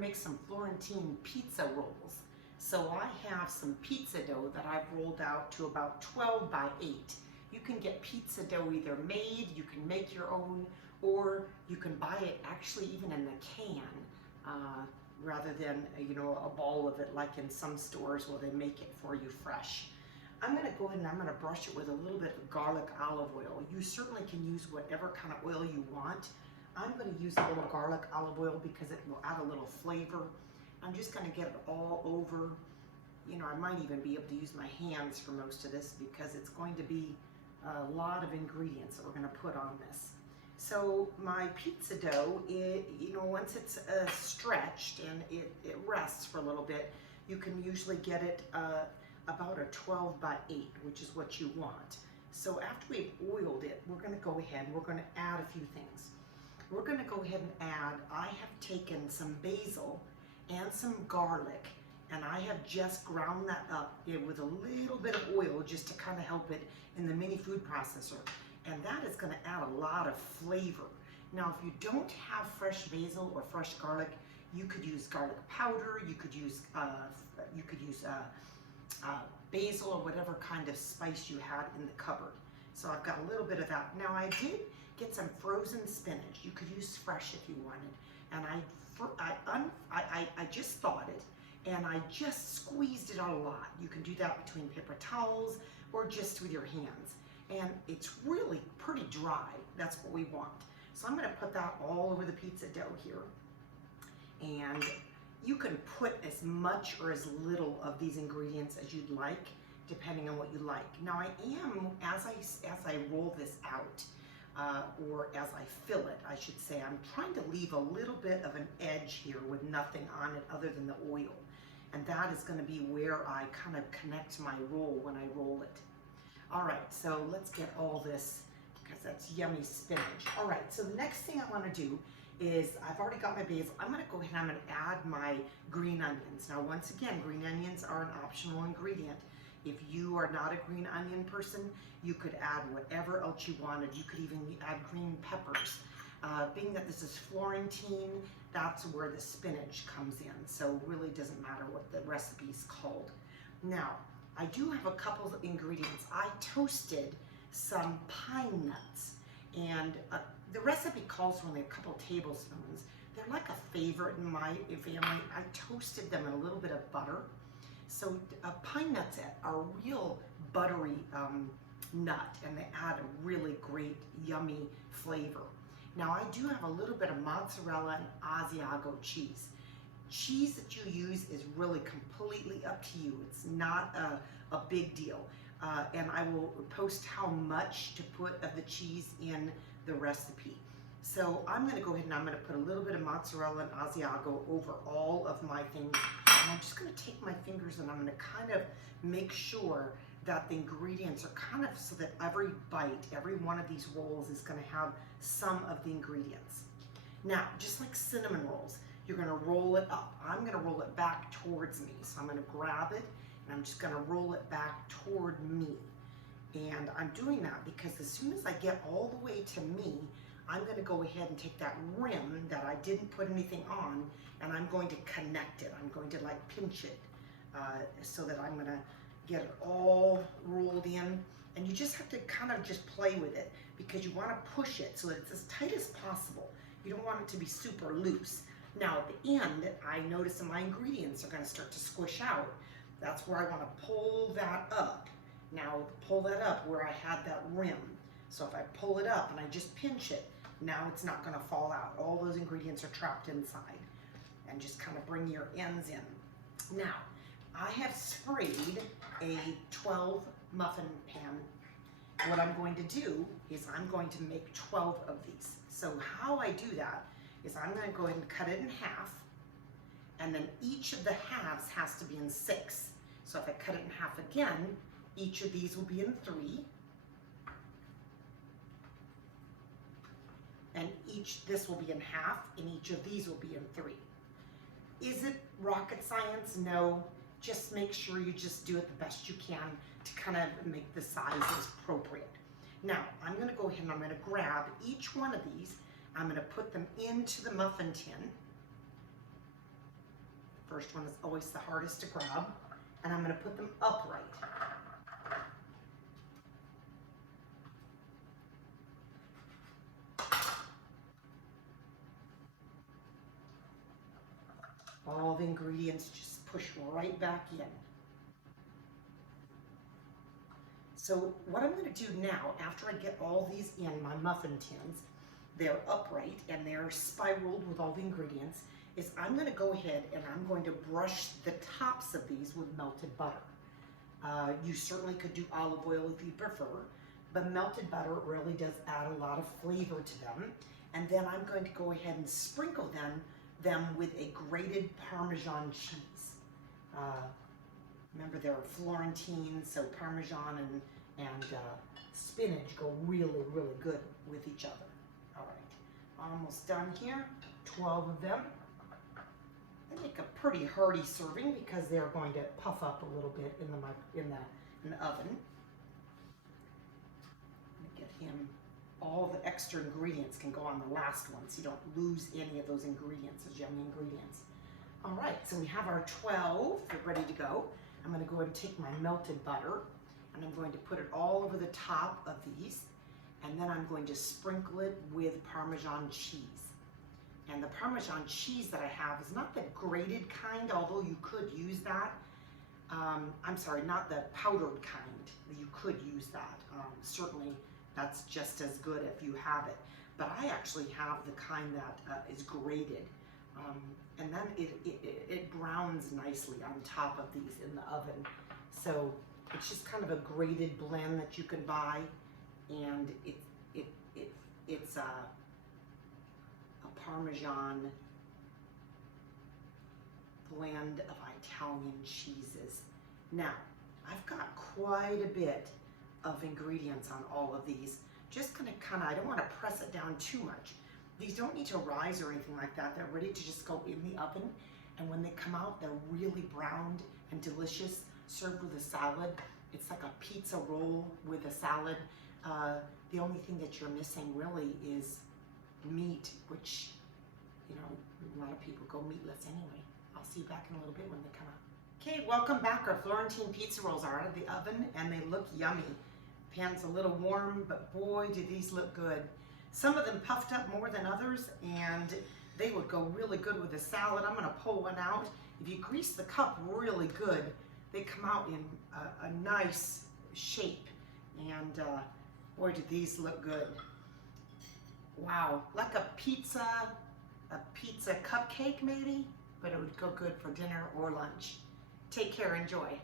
to make some Florentine pizza rolls. So I have some pizza dough that I've rolled out to about 12 by 8. You can get pizza dough either made, you can make your own, or you can buy it actually even in a can, rather than a ball of it like in some stores where they make it for you fresh. I'm going to go ahead and I'm going to brush it with a little bit of garlic olive oil. You certainly can use whatever kind of oil you want. I'm going to use a little garlic olive oil because it will add a little flavor. I'm just going to get it all over. I might even be able to use my hands for most of this because it's going to be a lot of ingredients that we're going to put on this. So my pizza dough, once it's stretched and it rests for a little bit, you can usually get it about a 12 by 8, which is what you want. So after we've oiled it, we're going to go ahead and we're going to add a few things. We're going to go ahead and add, I have taken some basil and some garlic, and I have just ground that up with a little bit of oil just to kind of help it in the mini food processor. And that is going to add a lot of flavor. Now, if you don't have fresh basil or fresh garlic, you could use garlic powder, you could use basil or whatever kind of spice you had in the cupboard. So I've got a little bit of that. Now I did get some frozen spinach. You could use fresh if you wanted. And I just thawed it and I just squeezed it out a lot. You can do that between paper towels or just with your hands. And it's really pretty dry. That's what we want. So I'm going to put that all over the pizza dough here. And you can put as much or as little of these ingredients as you'd like, depending on what you like. Now I am, as I roll this out, or as I fill it, I should say, I'm trying to leave a little bit of an edge here with nothing on it other than the oil. And that is going to be where I kind of connect my roll when I roll it. All right, so let's get all this, because that's yummy spinach. All right, so the next thing I want to do is, I've already got my basil. I'm going to go ahead and I'm going to add my green onions. Now, once again, green onions are an optional ingredient. If you are not a green onion person, you could add whatever else you wanted. You could even add green peppers. Being that this is Florentine, that's where the spinach comes in. So it really doesn't matter what the recipe is called. Now, I do have a couple of ingredients. I toasted some pine nuts, and the recipe calls for only a couple tablespoons. They're like a favorite in my family. I toasted them in a little bit of butter. So pine nuts are a real buttery nut, and they add a really great, yummy flavor. Now I do have a little bit of mozzarella and asiago cheese. Cheese that you use is really completely up to you. It's not a big deal. And I will post how much to put of the cheese in the recipe. So I'm going to go ahead and I'm going to put a little bit of mozzarella and asiago over all of my things. And I'm just going to take my fingers and I'm going to kind of make sure that the ingredients are kind of so that every bite, every one of these rolls is going to have some of the ingredients. Now, just like cinnamon rolls, you're going to roll it up. I'm going to roll it back towards me. So I'm going to grab it and I'm just going to roll it back toward me. And I'm doing that because as soon as I get all the way to me, I'm going to go ahead and take that rim that I didn't put anything on and I'm going to connect it. I'm going to like pinch it so that I'm going to get it all rolled in. And you just have to kind of just play with it because you want to push it so that it's as tight as possible. You don't want it to be super loose. Now at the end, I notice that my ingredients are going to start to squish out. That's where I want to pull that up. Now pull that up where I had that rim. So if I pull it up and I just pinch it, now it's not going to fall out. All those ingredients are trapped inside. And just kind of bring your ends in. Now, I have sprayed a 12 muffin pan. What I'm going to do is I'm going to make 12 of these. So how I do that is I'm going to go ahead and cut it in half, and then each of the halves has to be in 6. So if I cut it in half again, each of these will be in 3. And this will be in half, and each of these will be in 3. Is it rocket science? No. Just make sure you just do it the best you can to kind of make the sizes appropriate. Now, I'm going to go ahead and I'm going to grab each one of these. I'm going to put them into the muffin tin. First one is always the hardest to grab, and I'm going to put them upright. All the ingredients just push right back in. So what I'm going to do now, after I get all these in my muffin tins, they're upright and they're spiraled with all the ingredients, is I'm going to go ahead and I'm going to brush the tops of these with melted butter. You certainly could do olive oil if you prefer, but melted butter really does add a lot of flavor to them. And then I'm going to go ahead and sprinkle them with a grated Parmesan cheese. Remember, they're Florentine, so Parmesan and spinach go really, really good with each other. All right, almost done here. 12 of them. They make a pretty hearty serving because they're going to puff up a little bit in the oven. Get him. All the extra ingredients can go on the last one, so you don't lose any of those ingredients, those yummy ingredients. All right, so we have our 12. They're ready to go. I'm going to go ahead and take my melted butter, and I'm going to put it all over the top of these, and then I'm going to sprinkle it with Parmesan cheese. And the Parmesan cheese that I have is not the grated kind, although you could use that. I'm sorry, not the powdered kind. You could use that. Certainly, that's just as good if you have it. But I actually have the kind that is grated. And then it browns nicely on top of these in the oven. So it's just kind of a grated blend that you can buy. And it's a Parmesan blend of Italian cheeses. Now, I've got quite a bit of ingredients on all of these. Just gonna I don't want to press it down too much. These don't need to rise or anything like that. They're ready to just go in the oven. And when they come out, they're really browned and delicious, served with a salad. It's like a pizza roll with a salad. The only thing that you're missing really is meat, which, you know, a lot of people go meatless anyway. I'll see you back in a little bit when they come out. Okay, welcome back. Our Florentine pizza rolls are out of the oven and they look yummy. Pan's a little warm, but boy, do these look good. Some of them puffed up more than others, and they would go really good with a salad. I'm gonna pull one out. If you grease the cup really good, they come out in a nice shape. And boy, do these look good. Wow, like a pizza cupcake maybe, but it would go good for dinner or lunch. Take care, enjoy.